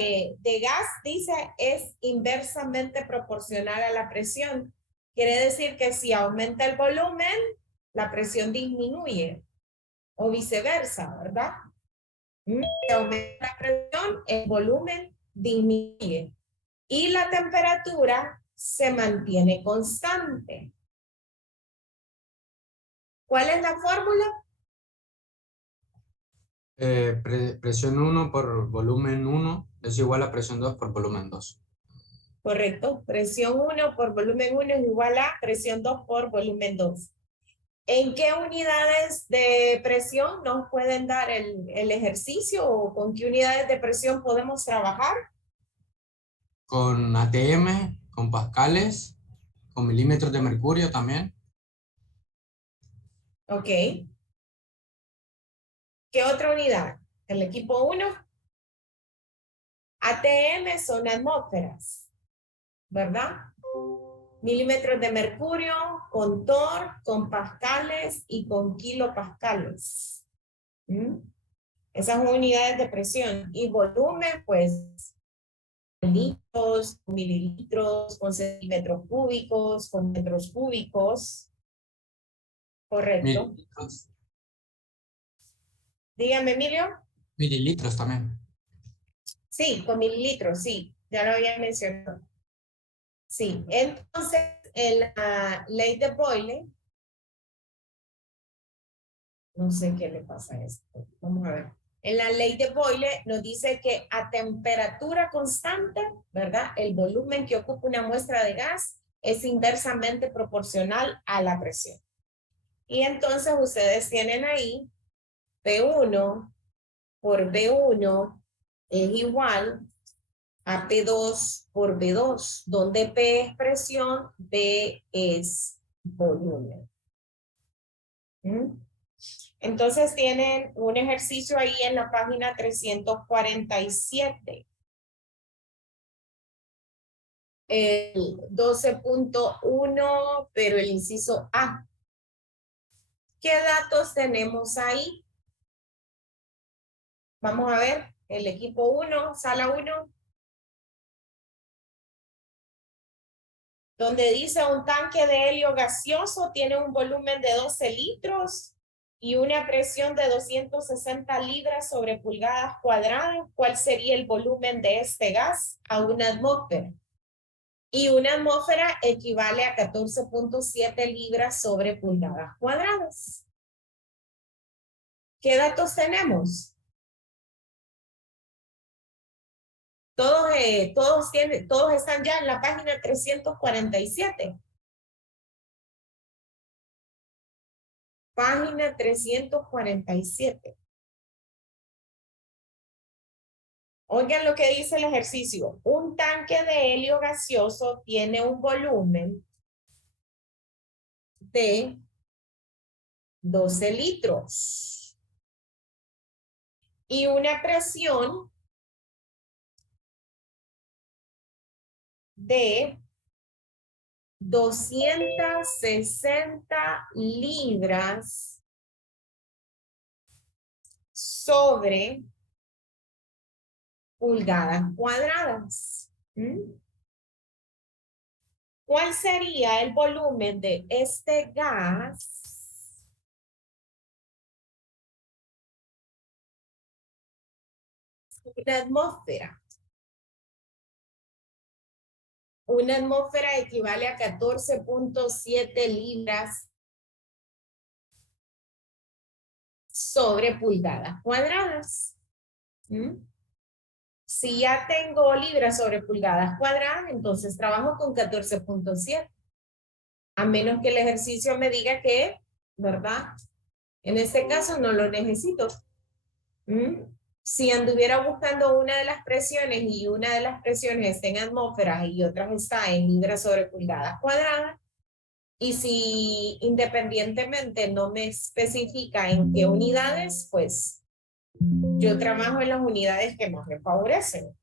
de gas, dice, es inversamente proporcional a la presión. Quiere decir que si aumenta el volumen, la presión disminuye, o viceversa, ¿verdad? Si aumenta la presión, el volumen disminuye. Y la temperatura se mantiene constante. ¿Cuál es la fórmula? Presión 1 por volumen 1 es igual a presión 2 por volumen 2. Correcto. Presión 1 por volumen 1 es igual a presión 2 por volumen 2. ¿En qué unidades de presión nos pueden dar el ejercicio o con qué unidades de presión podemos trabajar? Con ATM, con pascales, con milímetros de mercurio también. Ok. ¿Qué otra unidad? El equipo 1. ATM son atmósferas, ¿verdad? Milímetros de mercurio, con torr, con pascales y con kilopascales. Esas son unidades de presión. Y volumen, pues, litros, mililitros, con centímetros cúbicos, con metros cúbicos. Correcto. Mililitros. Dígame, Emilio. Mililitros también. Sí, con mililitros, sí. Ya lo había mencionado. Sí, entonces, en la ley de Boyle, no sé qué le pasa a esto. Vamos a ver. En la ley de Boyle nos dice que a temperatura constante, ¿verdad? El volumen que ocupa una muestra de gas es inversamente proporcional a la presión. Y entonces ustedes tienen ahí P1 por B1 es igual a P2 por B2, donde P es presión, B es volumen. Entonces tienen un ejercicio ahí en la página 347. El 12.1, pero el inciso A. ¿Qué datos tenemos ahí? Vamos a ver, el equipo 1, sala 1. Donde dice un tanque de helio gaseoso tiene un volumen de 12 litros y una presión de 260 libras sobre pulgadas cuadradas. ¿Cuál sería el volumen de este gas a una atmósfera? Y una atmósfera equivale a 14.7 libras sobre pulgadas cuadradas. ¿Qué datos tenemos? Todos están ya en la página 347. Página 347. Oigan lo que dice el ejercicio. Un tanque de helio gaseoso tiene un volumen de 12 litros y una presión de 260 libras sobre pulgadas cuadradas. ¿Cuál sería el volumen de este gas en una atmósfera? Una atmósfera equivale a 14.7 libras sobre pulgadas cuadradas. Si ya tengo libras sobre pulgadas cuadradas, entonces trabajo con 14.7. A menos que el ejercicio me diga que, ¿verdad? En este caso no lo necesito. Si anduviera buscando una de las presiones y una de las presiones está en atmósferas y otra está en libras sobre pulgadas cuadradas, y si independientemente no me especifica en qué unidades, pues yo trabajo en las unidades que más me favorecen.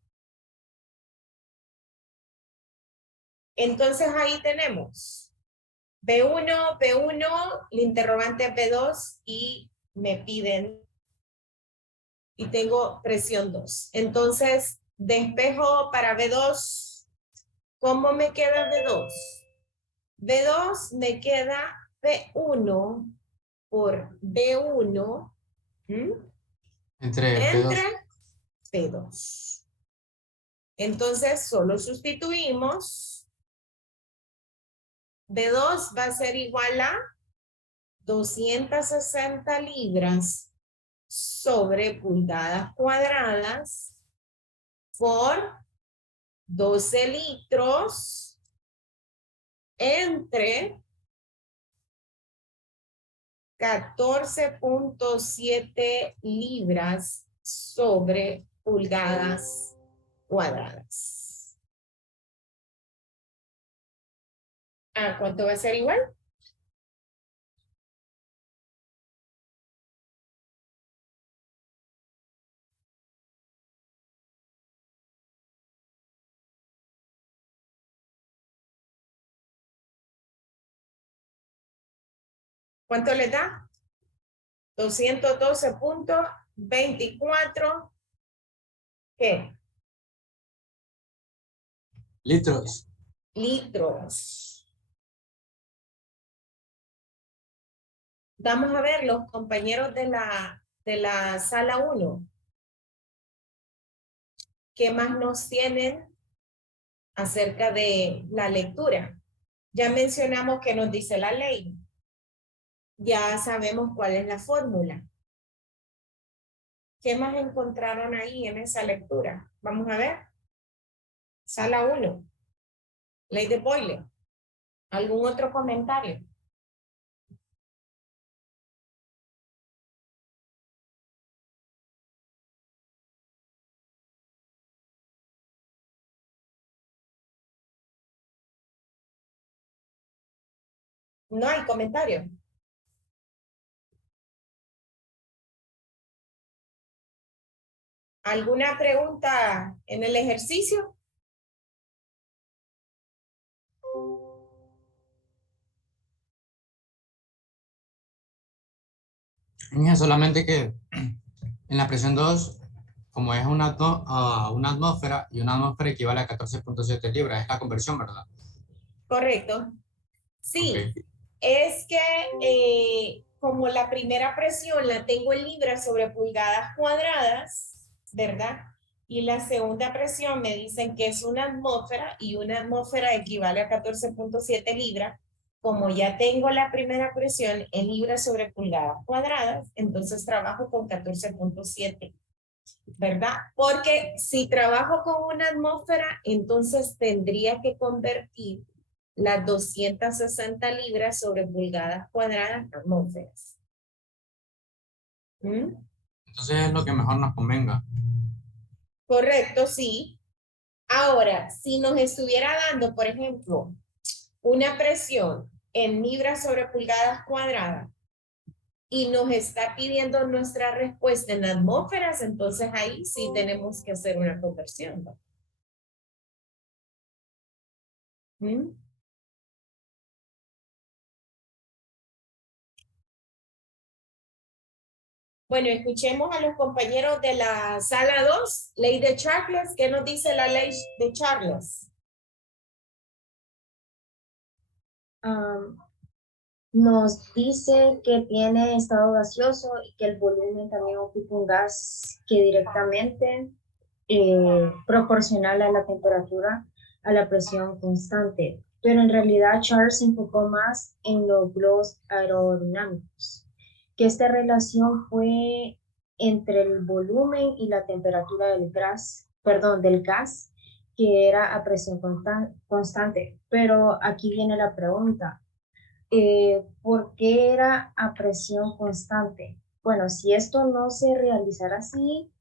Entonces ahí tenemos B1, P1, el interrogante P2 y me piden, y tengo presión 2. Entonces Despejo para B2. ¿Cómo me queda B2? B2 me queda B1 por B1 Entre entre P2. B2. Entonces, solo sustituimos. B2 va a ser igual a 260 libras sobre pulgadas cuadradas por 12 litros entre 14.7 libras sobre pulgadas cuadradas. ¿Cuánto va a ser igual? ¿Cuánto le da? 212.24. ¿Qué? Litros. Litros. Vamos a ver los compañeros de la sala 1. ¿Qué más nos tienen acerca de la lectura? Ya mencionamos que nos dice la ley. Ya sabemos cuál es la fórmula. ¿Qué más encontraron ahí en esa lectura? Vamos a ver. Sala 1. Ley de Boyle. ¿Algún otro comentario? No hay comentario. ¿Alguna pregunta en el ejercicio? Solamente que en la presión 2, como es una atmósfera, y una atmósfera equivale a 14.7 libras, es la conversión, ¿verdad? Correcto. Ok. Sí, es que como la primera presión la tengo en libras sobre pulgadas cuadradas, ¿verdad? Y la segunda presión me dicen que es una atmósfera y una atmósfera equivale a 14.7 libras. Como ya tengo la primera presión en libras sobre pulgadas cuadradas, entonces trabajo con 14.7, ¿verdad? Porque si trabajo con una atmósfera, entonces tendría que convertir las 260 libras sobre pulgadas cuadradas en atmósferas. ¿Mm? Entonces es lo que mejor nos convenga. Correcto, sí. Ahora, si nos estuviera dando, por ejemplo, una presión en libras sobre pulgadas cuadradas y nos está pidiendo nuestra respuesta en atmósferas, entonces ahí sí tenemos que hacer una conversión, ¿no? ¿Mm? Bueno, escuchemos a los compañeros de la sala 2, ley de Charles. ¿Qué nos dice la ley de Charles? Nos dice que tiene estado gaseoso y que el volumen también ocupa un gas que directamente proporcional a la temperatura, a la presión constante. Pero en realidad Charles se enfocó más en los glows aerodinámicos, que esta relación fue entre el volumen y la temperatura del gas, que era a presión constante. Pero aquí viene la pregunta. ¿Por qué era a presión constante? Bueno, si esto no se realizara así,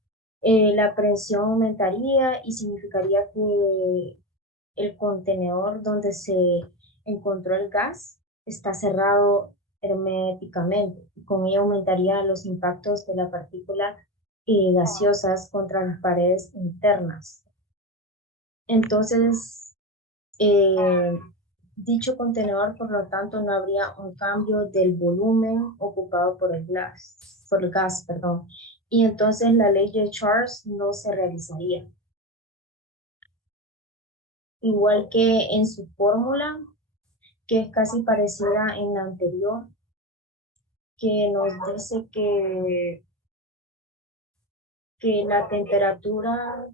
la presión aumentaría y significaría que el contenedor donde se encontró el gas está cerrado herméticamente y con ello aumentarían los impactos de la partícula gaseosas contra las paredes internas. Entonces, dicho contenedor, por lo tanto, no habría un cambio del volumen ocupado por el gas, perdón. Y entonces la ley de Charles no se realizaría. igual que en su fórmula, que es casi parecida en la anterior, que nos dice que la temperatura,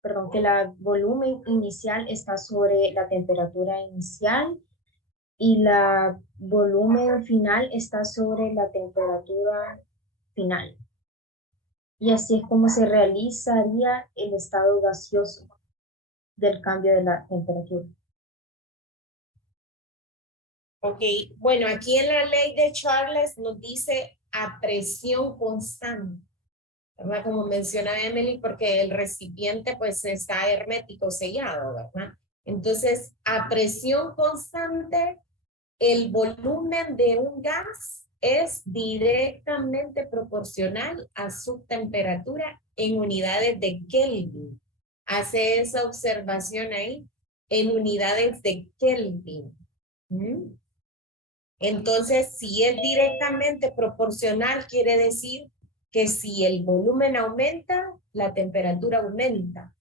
perdón, que la volumen inicial está sobre la temperatura inicial y la volumen final está sobre la temperatura final. Y así es como se realizaría el estado gaseoso del cambio de la temperatura. Ok, bueno, aquí en la ley de Charles nos dice a presión constante, ¿verdad? Como menciona Emily, porque el recipiente pues está hermético, sellado, ¿verdad? Entonces, a presión constante, el volumen de un gas es directamente proporcional a su temperatura en unidades de Kelvin. Hace esa observación ahí, en unidades de Kelvin. ¿Mm? Entonces, si es directamente proporcional, quiere decir que si el volumen aumenta, la temperatura aumenta.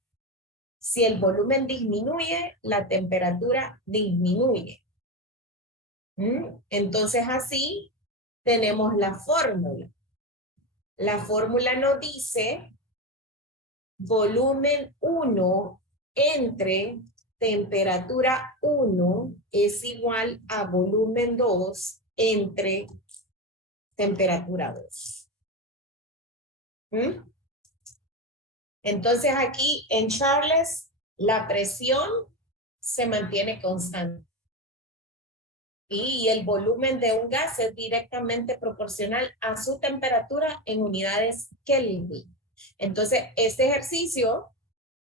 Si el volumen disminuye, la temperatura disminuye. Entonces, así tenemos la fórmula. La fórmula nos dice volumen 1 entre temperatura 1 es igual a volumen 2 entre temperatura 2. Entonces aquí en Charles la presión se mantiene constante y el volumen de un gas es directamente proporcional a su temperatura en unidades Kelvin. Entonces este ejercicio,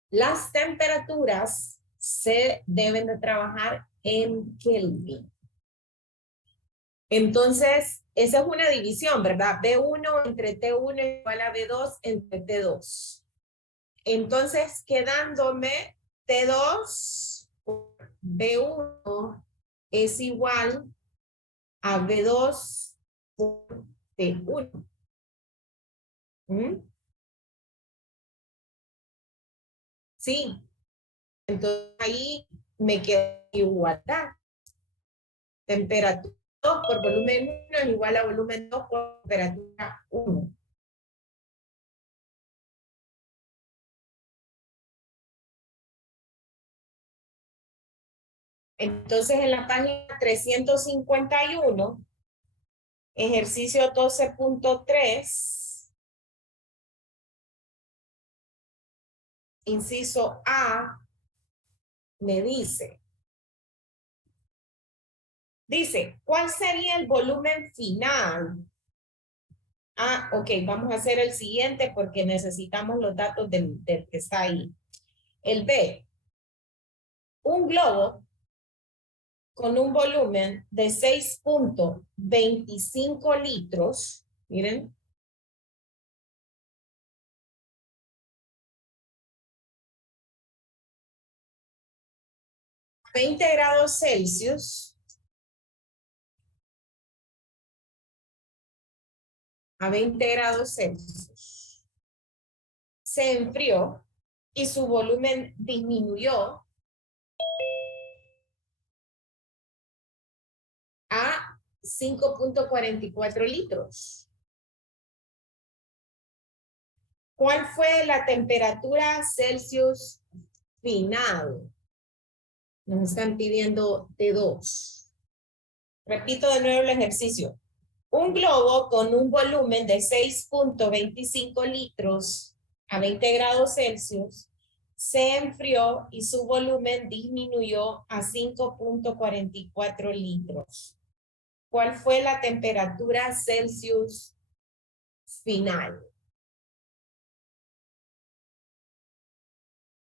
las temperaturas se deben de trabajar en Kelvin. Entonces, esa es una división, ¿verdad? B1 entre T1 es igual a B2 entre T2. Entonces, quedándome T2 por B1 es igual a B2 por T1. Sí, entonces ahí me queda igualdad. Temperatura 2 por volumen 1 es igual a volumen 2 por temperatura 1. Entonces, en la página 351, ejercicio 12.3, inciso A, me dice, ¿cuál sería el volumen final? Ah, ok, vamos a hacer el siguiente porque necesitamos los datos del que está ahí. El B, un globo con un volumen de 6.25 litros, miren, 20 grados Celsius, a 20 grados Celsius, se enfrió y su volumen disminuyó a 5.44 litros. ¿Cuál fue la temperatura Celsius final? Nos están pidiendo T2. Repito de nuevo el ejercicio. Un globo con un volumen de 6.25 litros a 20 grados Celsius se enfrió y su volumen disminuyó a 5.44 litros. ¿Cuál fue la temperatura Celsius final?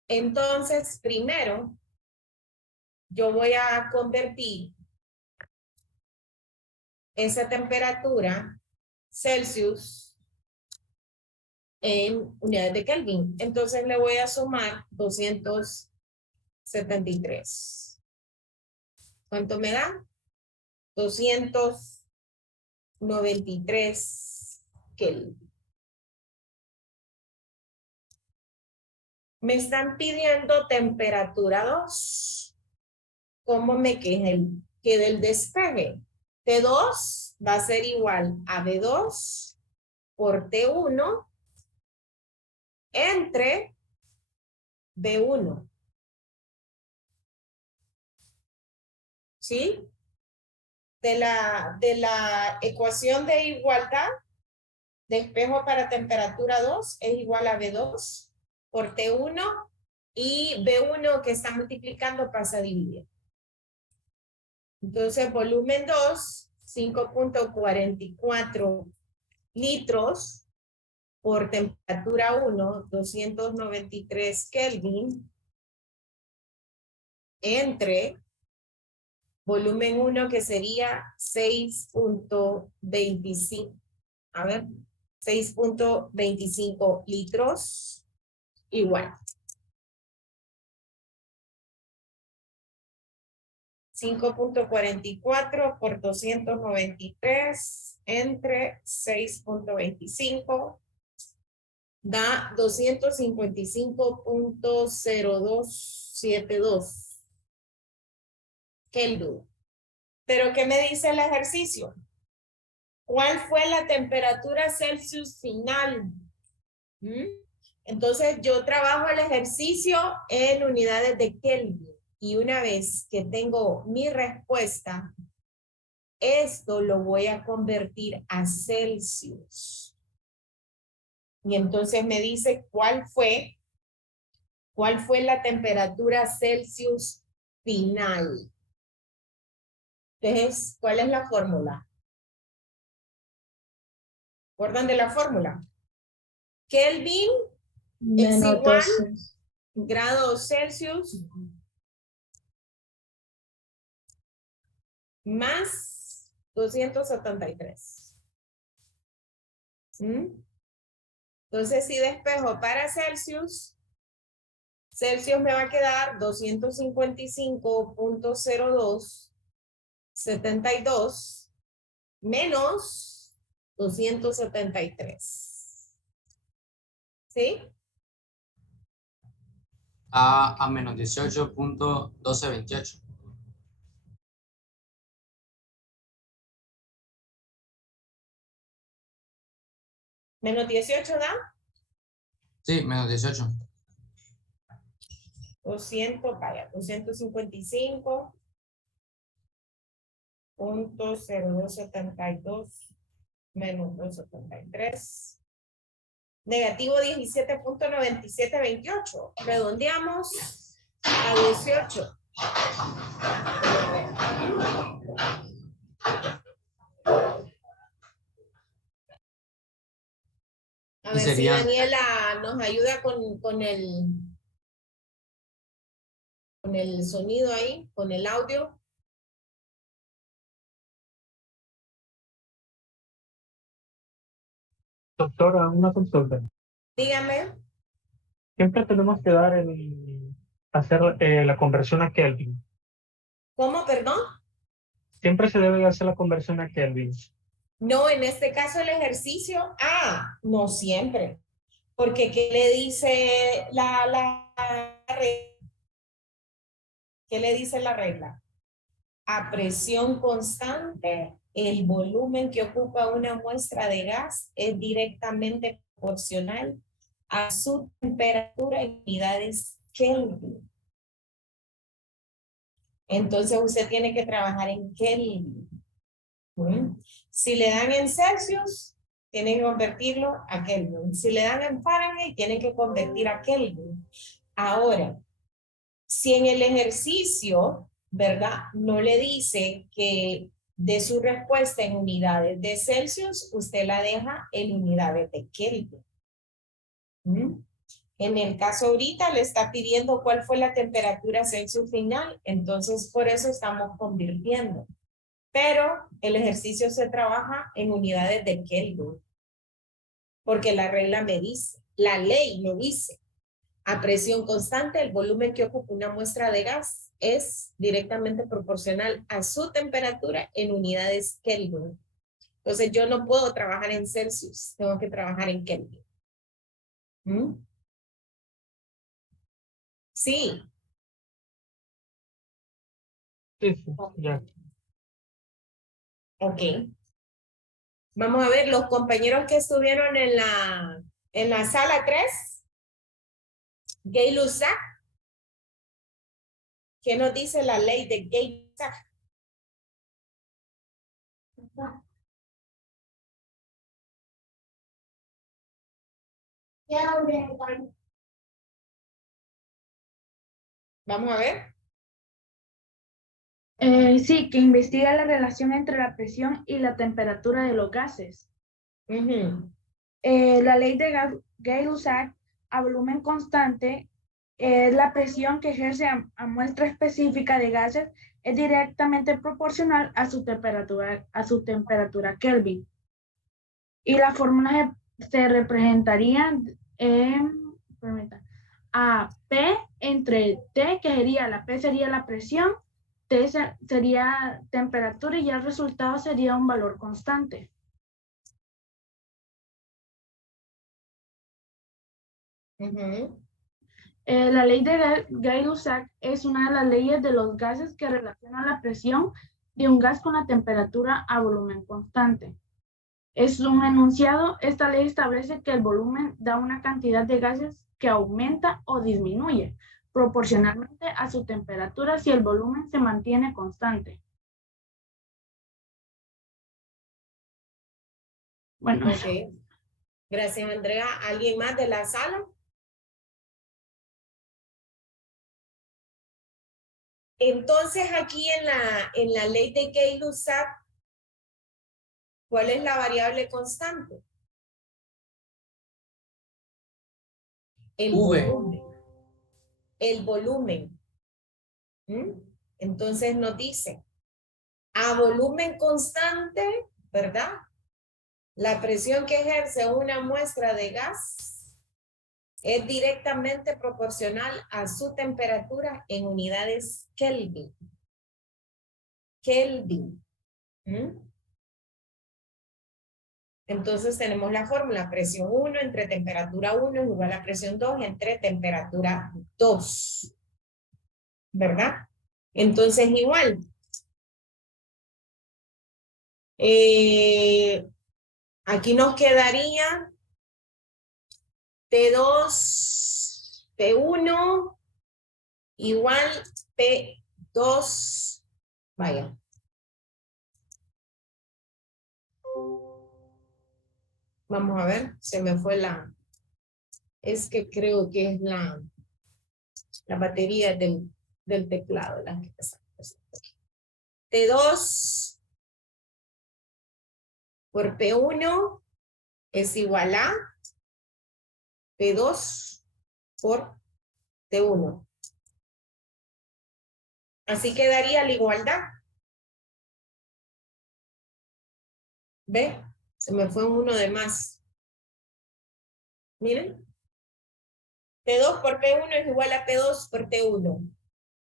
Entonces, primero, yo voy a convertir esa temperatura Celsius en unidades de Kelvin. Entonces le voy a sumar 273. ¿Cuánto me da? 293 Kelvin. Me están pidiendo temperatura 2. ¿Cómo me queda el despegue? T2 va a ser igual a B2 por T1 entre B1. ¿Sí? De la ecuación de igualdad, despejo para temperatura 2 es igual a B2 por T1 y B1 que está multiplicando pasa a dividir. Entonces, volumen 2, 5.44 litros por temperatura 1, 293 Kelvin, entre volumen 1 que sería 6.25. A ver, 6.25 litros, igual. 5.44 por 293 entre 6.25 da 255.0272 Kelvin. Pero ¿qué me dice el ejercicio? ¿Cuál fue la temperatura Celsius final? Entonces yo trabajo el ejercicio en unidades de Kelvin. Y una vez que tengo mi respuesta, esto lo voy a convertir a Celsius. Y entonces me dice cuál fue la temperatura Celsius final. Entonces, ¿cuál es la fórmula? ¿Recuerdan de la fórmula? Kelvin es Menos igual 200. grados Celsius más 273. Entonces, si despejo para Celsius, Celsius me va a quedar 255.0272 menos 273. ¿Sí? A menos 18.1228. Menos 18 da Sí, menos 18. 200, vaya, 255.0272 menos 273. Negativo 17.9728. Redondeamos a 18. A Y ver si sería, Daniela nos ayuda con el sonido ahí, con el audio. Doctora, una consulta. Dígame, Siempre tenemos que hacer la conversión a Kelvin. ¿cómo, perdón? Siempre se debe hacer la conversión a Kelvin. No, en este caso el ejercicio, no siempre. Porque ¿qué le dice la regla? ¿Qué le dice la regla? A presión constante, el volumen que ocupa una muestra de gas es directamente proporcional a su temperatura en unidades Kelvin. Entonces usted tiene que trabajar en Kelvin. Si le dan en Celsius, tiene que convertirlo a Kelvin. Si le dan en Fahrenheit, tiene que convertir a Kelvin. Ahora, si en el ejercicio, ¿verdad? No le dice que de su respuesta en unidades de Celsius, usted la deja en unidades de Kelvin. En el caso ahorita le está pidiendo cuál fue la temperatura Celsius final, entonces por eso estamos convirtiendo. Pero el ejercicio se trabaja en unidades de Kelvin, porque la regla me dice, la ley me dice, a presión constante, el volumen que ocupa una muestra de gas es directamente proporcional a su temperatura en unidades Kelvin. Entonces yo no puedo trabajar en Celsius, tengo que trabajar en Kelvin. Sí. Sí, sí, ya. Ok. Vamos a ver los compañeros que estuvieron en la sala 3. Gay-Lussac. ¿Qué nos dice la ley de Gay-Lussac? Vamos a ver. Sí, que investiga la relación entre la presión y la temperatura de los gases. Ujú. La ley de Gay-Lussac a volumen constante es la presión que ejerce a muestra específica de gases es directamente proporcional a su temperatura Kelvin. Y la fórmula se representaría en a P entre T, que sería la P sería la presión, T sería temperatura y ya el resultado sería un valor constante. Ujú. La ley de Gay-Lussac es una de las leyes de los gases que relaciona la presión de un gas con la temperatura a volumen constante. Es un enunciado, esta ley establece que el volumen da una cantidad de gases que aumenta o disminuye proporcionalmente a su temperatura si el volumen se mantiene constante. Bueno, Ok. Gracias, Andrea. ¿Alguien más de la sala? Entonces, aquí en la ley de Gay-Lussac, ¿cuál es la variable constante? El volumen. El volumen. ¿Mm? Entonces nos dice, a volumen constante, ¿verdad? La presión que ejerce una muestra de gas es directamente proporcional a su temperatura en unidades Kelvin. Kelvin. ¿Mm? Entonces tenemos la fórmula, presión 1 entre temperatura 1 es igual a presión 2 entre temperatura 2. ¿Verdad? Entonces igual. Aquí nos quedaría P2, P1 igual P2. Vaya. Vamos a ver, se me fue es que creo que es la batería del teclado. T2 por P1 es igual a P2 por T1. Así quedaría la igualdad. ¿Ve? Se me fue uno de más. Miren. P2 por P1 es igual a P2 por T1.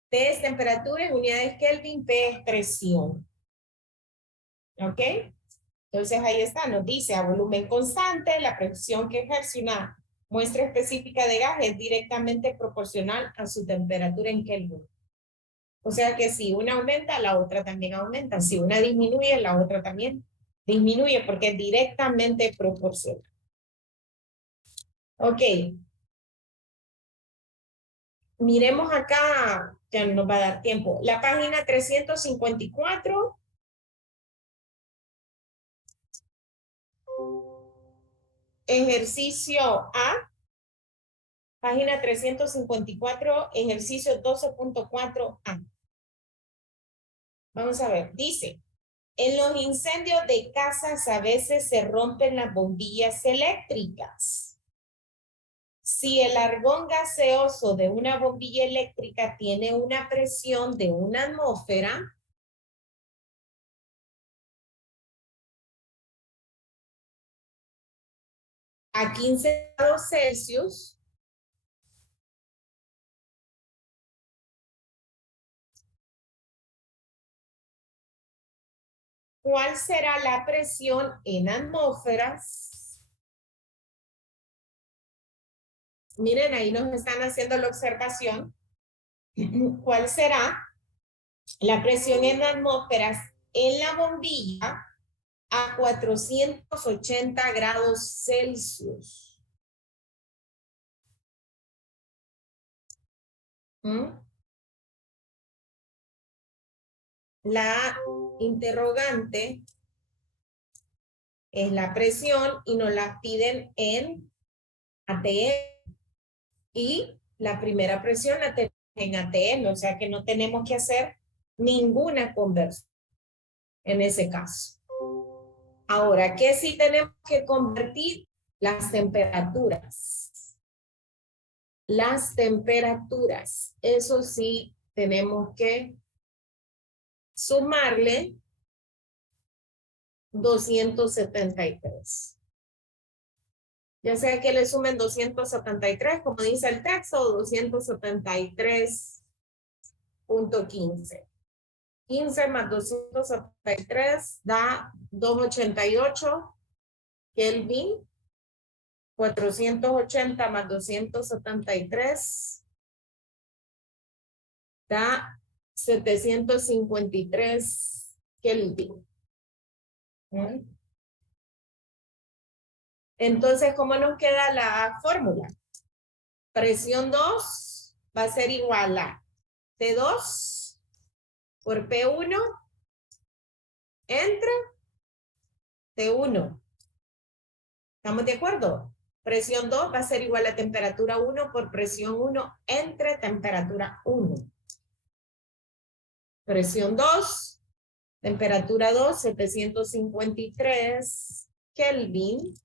T es temperatura en unidades Kelvin, P es presión. ¿Ok? Entonces ahí está, nos dice a volumen constante, la presión que ejerce una muestra específica de gas es directamente proporcional a su temperatura en Kelvin. O sea que si una aumenta, la otra también aumenta. Si una disminuye, la otra también disminuye porque es directamente proporcional. Ok. Miremos acá, ya no nos va a dar tiempo. La página 354. Ejercicio A. Página 354, ejercicio 12.4a. Vamos a ver, dice, en los incendios de casas a veces se rompen las bombillas eléctricas. Si el argón gaseoso de una bombilla eléctrica tiene una presión de una atmósfera, a 15 grados Celsius, ¿cuál será la presión en atmósferas? Miren, ahí nos están haciendo la observación ¿Cuál será la presión en atmósferas en la bombilla a 480 grados Celsius? La interrogante es la presión y nos la piden en ATM. Y la primera presión la tenemos en ATM, o sea que no tenemos que hacer ninguna conversión en ese caso. Ahora, ¿qué sí tenemos que convertir? Las temperaturas. Las temperaturas. Eso sí tenemos que sumarle 273. Ya sea que le sumen 273, como dice el texto, o 273.15. 15 más 273 da 288 Kelvin. 480 más 273 da 753 Kelvin. Entonces, ¿cómo nos queda la fórmula? Presión 2 va a ser igual a T2 por P1 entre T1. ¿Estamos de acuerdo? Presión 2 va a ser igual a temperatura 1 por presión 1 entre temperatura 1. Presión 2, temperatura 2, 753 Kelvin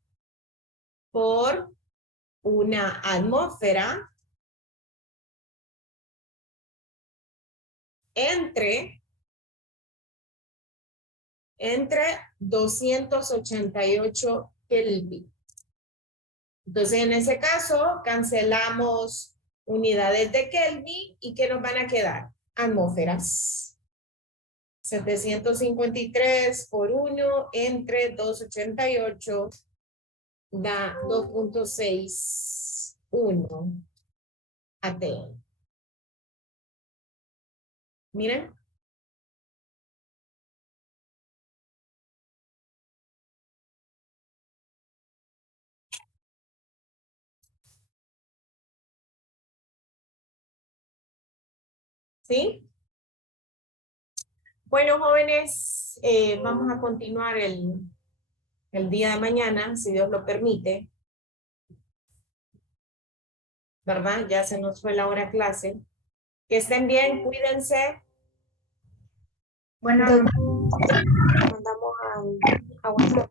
por una atmósfera entre 288 Kelvin. Entonces, en ese caso, cancelamos unidades de Kelvin y ¿qué nos van a quedar? Atmósferas. 753 por 1 entre 288 da 2.61 ATM. Miren. ¿Sí? Bueno, jóvenes, vamos a continuar el día de mañana, si Dios lo permite. ¿Verdad? Ya se nos fue la hora de clase. Que estén bien, cuídense. Bueno, Mandamos a WhatsApp.